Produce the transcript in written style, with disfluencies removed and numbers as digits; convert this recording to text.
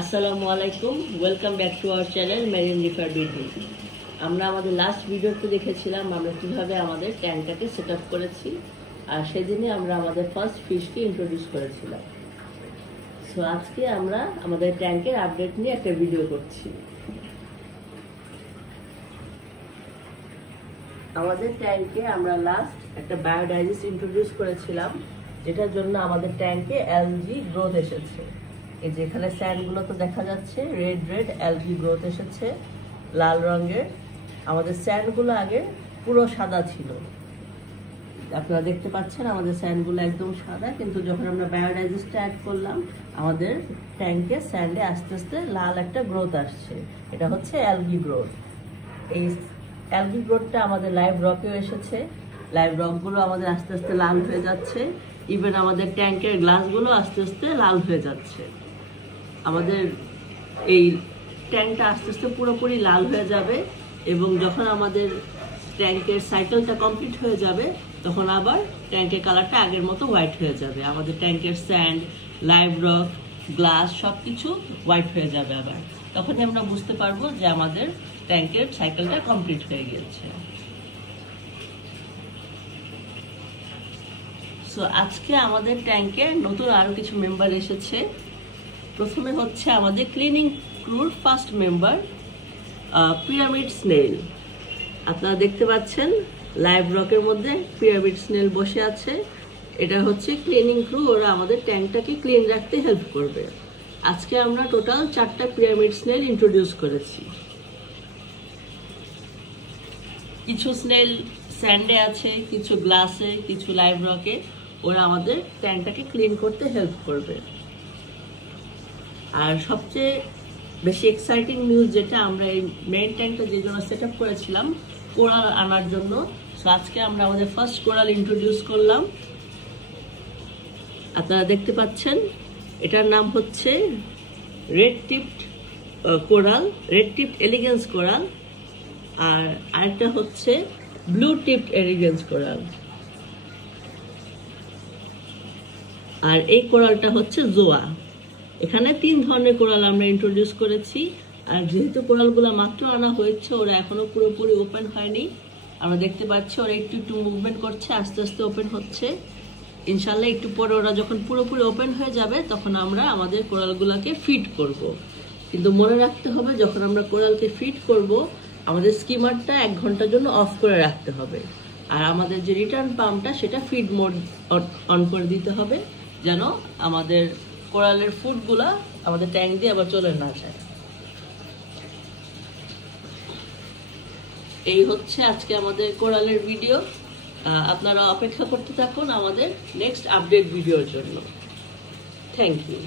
আসসালামু আলাইকুম, welcome back to our channel marine reefer BD. আমরা আমাদের লাস্ট ভিডিওতে দেখেছিলাম আমরা কিভাবে আমাদের ট্যাঙ্কটাকে সেট আপ করেছি, আর সেদিনে আমরা আমাদের ফার্স্ট ফিশকে ইন্ট্রোডিউস করেছিলাম। সো আজকে আমরা আমাদের ট্যাঙ্কের আপডেট নিয়ে একটা ভিডিও করছি। আমাদের ট্যাঙ্কে আমরা লাস্ট একটা বায়োডাইজেস্ট ইন্ট্রোডিউস করেছিলাম, যেটার জন্য আমাদের ট্যাঙ্কে অ্যালগি গ্রোথ এসেছে। এই যে এখানে স্যান্ডগুলো তো দেখা যাচ্ছে, রেড রেড অ্যালগি গ্রোথ এসেছে লাল রঙের। আমাদের স্যান্ডগুলো আগে পুরো সাদা ছিল, আপনারা দেখতে পাচ্ছেন আমাদের স্যান্ডগুলো একদম সাদা, কিন্তু যখন আমরা বায়োডাইজেস্টটা অ্যাড করলাম আমাদের ট্যাঙ্কে স্যান্ডে আস্তে আস্তে লাল একটা গ্রোথ আসছে। এটা হচ্ছে অ্যালগি গ্রোথ। এই অ্যালগি গ্রোথটা আমাদের লাইভ রকেও এসেছে। লাইভ রকগুলো আমাদের আস্তে আস্তে লাল হয়ে যাচ্ছে, ইভেন আমাদের ট্যাঙ্কের গ্লাসগুলো আস্তে আস্তে লাল হয়ে যাচ্ছে। আমাদের এই ট্যাঙ্কটা আস্তে আস্তে পুরোপুরি লাল হয়ে যাবে, এবং যখন আমাদের ট্যাঙ্কের সাইকেলটা কমপ্লিট হয়ে যাবে তখন আবার ট্যাঙ্কের কালারটা আগের মতো হোয়াইট হয়ে যাবে। আমাদের ট্যাঙ্কের স্যান্ড, লাইভ রক, গ্লাস সব কিছু হোয়াইট হয়ে যাবে আবার। তখনই আমরা বুঝতে পারবো যে আমাদের ট্যাঙ্কের সাইকেলটা কমপ্লিট হয়ে গিয়েছে। সো আজকে আমাদের ট্যাঙ্কে নতুন আরো কিছু মেম্বার এসেছে। প্রথমে হচ্ছে আমাদের ক্লিনিং ক্রুর ফার্স্ট মেম্বার পিরামিড স্নেল। আপনারা দেখতে পাচ্ছেন লাইভ রকের মধ্যে পিরামিড স্নেল বসে আছে। এটা হচ্ছে ক্লিনিং ক্রু, ওরা আমাদের ট্যাঙ্কটাকে ক্লিন রাখতে হেল্প করবে। আজকে আমরা টোটাল 4টা পিরামিড স্নেল ইন্ট্রোডিউস করেছি। কিছু স্নেল স্যান্ডে আছে, কিছু গ্লাসে, কিছু লাইভ রকে। ওরা আমাদের ট্যাঙ্কটাকে ক্লিন করতে হেল্প করবে। আর সবচেয়ে বেশি এক্সাইটিং নিউজ যেটা, আমরা এই মেইন ট্যাঙ্কটা যে জন্য সেট আপ করেছিলাম কোরাল আনার জন্য। সো আজকে আমরা আমাদের ফার্স্ট কোরাল ইন্ট্রোডিউস করলাম। আপনারা দেখতে পাচ্ছেন এটার নাম হচ্ছে red tipped coral, red tipped elegance coral. আর আরেকটা হচ্ছে ব্লু টিপড এলিগেন্স কোরাল। আর এই কোরালটা হচ্ছে জোয়া। এখানে 3 ধরনের কোরাল আমরা ইন্ট্রোডিউস করেছি। আর যেহেতু কোরালগুলো মাত্র আনা হয়েছে, ওরা এখনো পুরোপুরি ওপেন হয়নি। আমরা দেখতে পাচ্ছি ওরা একটু একটু মুভমেন্ট করছে, আস্তে আস্তে ওপেন হচ্ছে। ইনশাল্লাহ একটু পরে ওরা যখন পুরোপুরি ওপেন হয়ে যাবে তখন আমরা আমাদের কোরালগুলোকে ফিড করব। কিন্তু মনে রাখতে হবে, যখন আমরা কোরালকে ফিড করব আমাদের স্কিমারটা 1 ঘন্টার জন্য অফ করে রাখতে হবে। আর আমাদের যে রিটার্ন পাম্পটা সেটা ফিড মোড অন করে দিতে হবে, যেন আমাদের কোরালের ফুডগুলা আমাদের ট্যাঙ্ক দিয়ে আবার চলে না যায়। এই হচ্ছে আজকে আমাদের কোরালের ভিডিও। আপনারা অপেক্ষা করতে থাকুন আমাদের নেক্সট আপডেট ভিডিওর জন্য। Thank you.